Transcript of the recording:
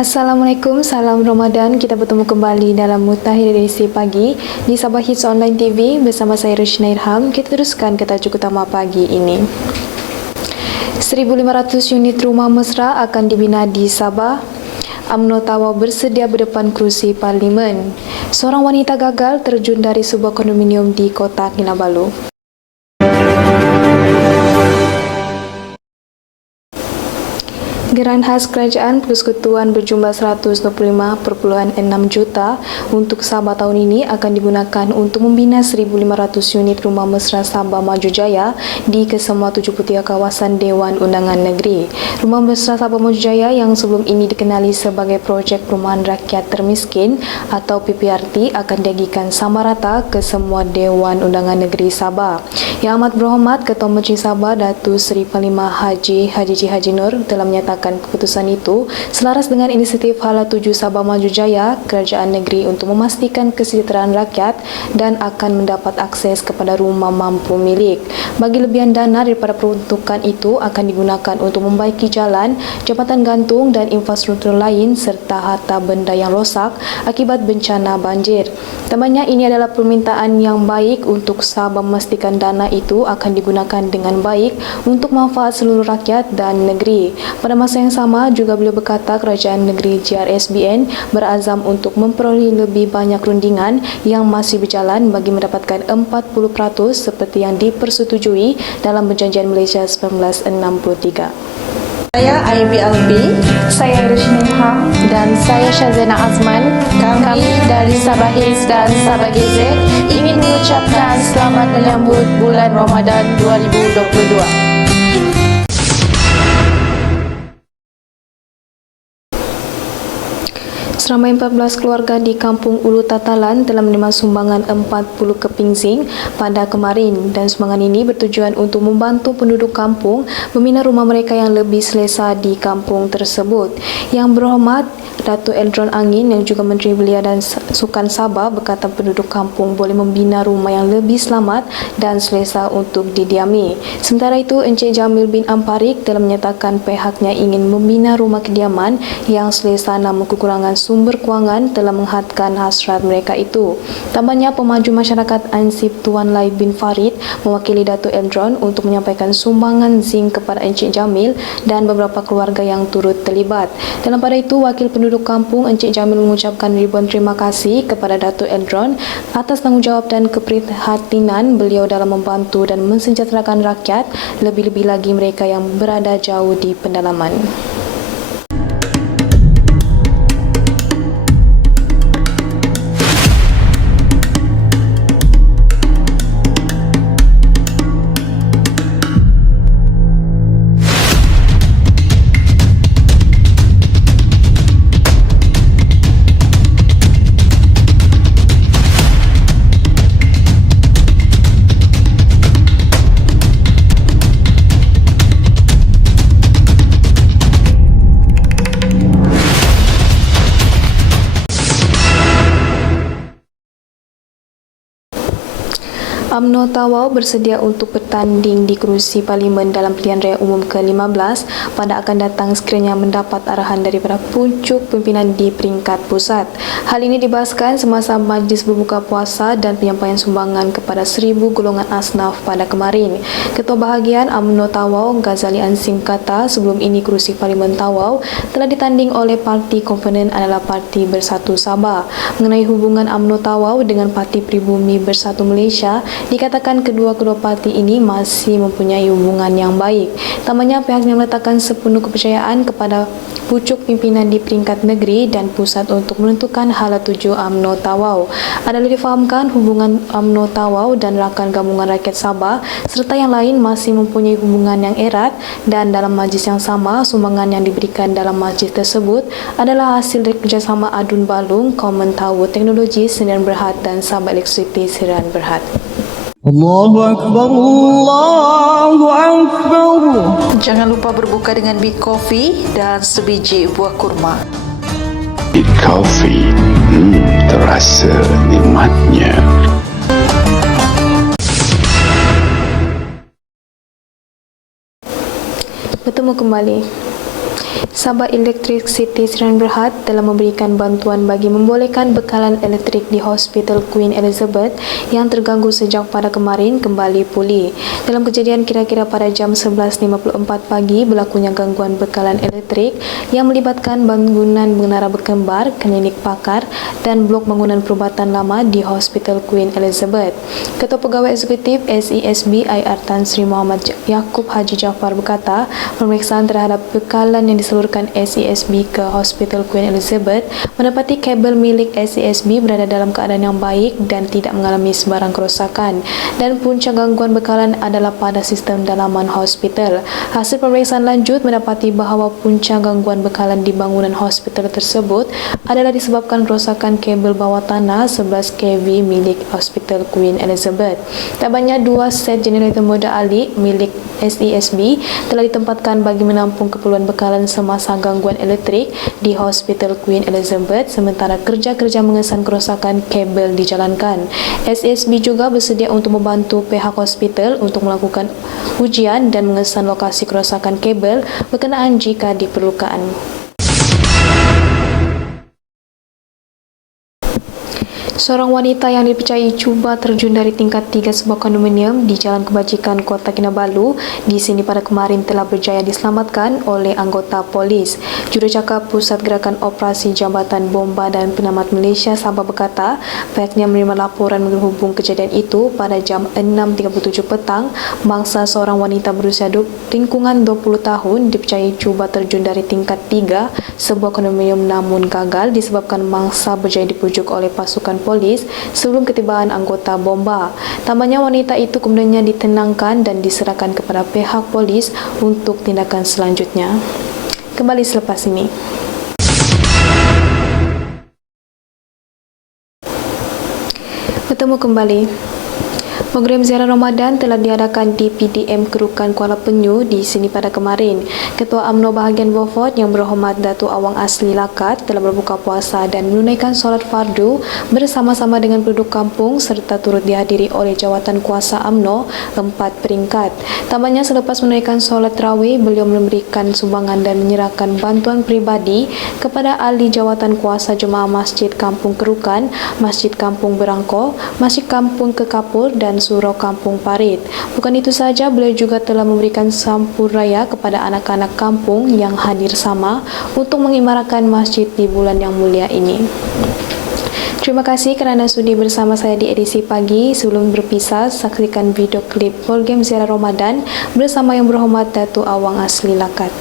Assalamualaikum, salam Ramadan. Kita bertemu kembali dalam Mutakhir edisi pagi di Sabah Hits Online TV bersama saya Rishna Irham. Kita teruskan ke tajuk utama pagi ini. 1,500 unit rumah mesra akan dibina di Sabah. UMNO Tawau bersedia berdepan kerusi Parlimen. Seorang wanita gagal terjun dari sebuah kondominium di Kota Kinabalu. Geran khas kerajaan persekutuan berjumlah 125.6 juta untuk Sabah tahun ini akan digunakan untuk membina 1,500 unit rumah mesra Sabah Maju Jaya di kesemua 73 kawasan Dewan Undangan Negeri. Rumah mesra Sabah Maju Jaya yang sebelum ini dikenali sebagai Projek Perumahan Rakyat Termiskin atau PPRT akan dibagikan sama rata ke semua Dewan Undangan Negeri Sabah. Yang Amat Berhormat Ketua Menteri Sabah Datuk Seri Panglima Haji Haji Nur telah menyatakan keputusan itu selaras dengan inisiatif Hala 7 Sabah Maju Jaya Kerajaan Negeri untuk memastikan kesejahteraan rakyat dan akan mendapat akses kepada rumah mampu milik. Bagi lebihan dana daripada peruntukan itu akan digunakan untuk membaiki jalan, jambatan gantung dan infrastruktur lain serta harta benda yang rosak akibat bencana banjir. Tambahnya ini adalah permintaan yang baik untuk Sabah memastikan dana itu akan digunakan dengan baik untuk manfaat seluruh rakyat dan negeri. Pada masa yang sama juga beliau berkata kerajaan negeri GRSBN berazam untuk memperoleh lebih banyak rundingan yang masih berjalan bagi mendapatkan 40% seperti yang dipersetujui dalam Perjanjian Malaysia 1963. Saya IBLB, Saya Rishna Irham dan saya Syazena Azman. Kami dari Sabah Hits dan Sabah GZ ingin mengucapkan selamat menyambut bulan Ramadan 2022. Seramai 14 keluarga di Kampung Ulu Tatalan telah menerima sumbangan 40 keping zinc pada kemarin dan sumbangan ini bertujuan untuk membantu penduduk kampung membina rumah mereka yang lebih selesa di kampung tersebut. Yang Berhormat Datuk Eldron Angin yang juga Menteri Belia dan Sukan Sabah berkata penduduk kampung boleh membina rumah yang lebih selamat dan selesa untuk didiami. Sementara itu, Encik Jamil bin Amparik telah menyatakan pihaknya ingin membina rumah kediaman yang selesa namun kekurangan sumber kewangan telah menghadkan hasrat mereka itu. Tambahnya, pemaju masyarakat Ansip Tuan Lai bin Farid mewakili Datuk Eldron untuk menyampaikan sumbangan zinc kepada Encik Jamil dan beberapa keluarga yang turut terlibat. Dalam pada itu, Wakil Penduduk Kampung Encik Jamil mengucapkan ribuan terima kasih kepada Datuk Eldron atas tanggungjawab dan keprihatinan beliau dalam membantu dan mensejahterakan rakyat, lebih-lebih lagi mereka yang berada jauh di pendalaman. UMNO Tawau bersedia untuk bertanding di kerusi Parlimen dalam pilihan raya umum ke-15 pada akan datang sekiranya mendapat arahan daripada pucuk pimpinan di peringkat pusat. Hal ini dibahaskan semasa majlis berbuka puasa dan penyampaian sumbangan kepada 1,000 golongan asnaf pada kemarin. Ketua Bahagian UMNO Tawau Ghazali Ansing kata sebelum ini kerusi Parlimen Tawau telah ditanding oleh parti komponen adalah Parti Bersatu Sabah. Mengenai hubungan UMNO Tawau dengan Parti Pribumi Bersatu Malaysia, dikatakan kedua-kedua parti ini masih mempunyai hubungan yang baik. Tambahnya pihaknya meletakkan sepenuh kepercayaan kepada pucuk pimpinan di peringkat negeri dan pusat untuk menentukan Hala 7 UMNO Tawau. Adalah difahamkan hubungan UMNO Tawau dan Rakan Gabungan Rakyat Sabah serta yang lain masih mempunyai hubungan yang erat dan dalam majlis yang sama, sumbangan yang diberikan dalam majlis tersebut adalah hasil dari kerjasama Adun Balung, Common Tower Teknologi Sdn Berhad dan Sabah Electricity Sdn Berhad. Allahu Akbar, Allahu Akbar. Jangan lupa berbuka dengan Big Coffee dan sebiji buah kurma. Big Coffee, terasa nikmatnya. Bertemu kembali. Sabah Electricity Sdn Berhad telah memberikan bantuan bagi membolehkan bekalan elektrik di Hospital Queen Elizabeth yang terganggu sejak pada kemarin kembali pulih. Dalam kejadian kira-kira pada jam 11.54 pagi berlakunya gangguan bekalan elektrik yang melibatkan bangunan menara berkembar, klinik pakar dan blok bangunan perubatan lama di Hospital Queen Elizabeth. Ketua Pegawai Eksekutif SESB IR Tan Sri Muhammad Yaakob Haji Jaafar berkata, pemeriksaan terhadap bekalan yang diseluruhkan SESB ke Hospital Queen Elizabeth mendapati kabel milik SESB berada dalam keadaan yang baik dan tidak mengalami sebarang kerosakan, dan punca gangguan bekalan adalah pada sistem dalaman hospital. Hasil pemeriksaan lanjut mendapati bahawa punca gangguan bekalan di bangunan hospital tersebut adalah disebabkan kerosakan kabel bawah tanah 11 kV milik Hospital Queen Elizabeth. Tak banyak 2 set generator moda alik milik SESB telah ditempatkan bagi menampung keperluan bekalan semasa gangguan elektrik di Hospital Queen Elizabeth sementara kerja-kerja mengesan kerosakan kabel dijalankan. SESB juga bersedia untuk membantu pihak hospital untuk melakukan ujian dan mengesan lokasi kerosakan kabel berkenaan jika diperlukan. Seorang wanita yang dipercayai cuba terjun dari tingkat 3 sebuah kondominium di Jalan Kebajikan, Kota Kinabalu di sini pada kemarin telah berjaya diselamatkan oleh anggota polis. Jurucakap Pusat Gerakan Operasi Jambatan Bomba dan Penyelamat Malaysia Sabah berkata, pihaknya menerima laporan menghubung kejadian itu pada jam 6.37 petang mangsa seorang wanita berusia lingkungan 20 tahun dipercayai cuba terjun dari tingkat 3 sebuah kondominium namun gagal disebabkan mangsa berjaya dipujuk oleh pasukan polis sebelum ketibaan anggota bomba. Tambahnya wanita itu kemudiannya ditenangkan dan diserahkan kepada pihak polis untuk tindakan selanjutnya. Kembali selepas ini. Bertemu kembali. Program ziarah Ramadan telah diadakan di PDM Kerukan Kuala Penyu di sini pada kemarin. Ketua UMNO bahagian Beaufort yang berhormat Datuk Awang Asli Lakat telah berbuka puasa dan menunaikan solat fardu bersama-sama dengan penduduk kampung serta turut dihadiri oleh jawatan kuasa UMNO 4 peringkat. Tambahnya selepas menunaikan solat tarawih, beliau memberikan sumbangan dan menyerahkan bantuan peribadi kepada ahli jawatan kuasa jemaah Masjid Kampung Kerukan, Masjid Kampung Berangko, Masjid Kampung Kekapur dan Surau Kampung Parit. Bukan itu saja, beliau juga telah memberikan sampuraya kepada anak-anak kampung yang hadir sama untuk mengimarakan masjid di bulan yang mulia ini. Terima kasih kerana sudi bersama saya di edisi pagi. Sebelum berpisah, saksikan video klip program ziarah Ramadan bersama yang berhormat Datuk Awang Asli Lakat.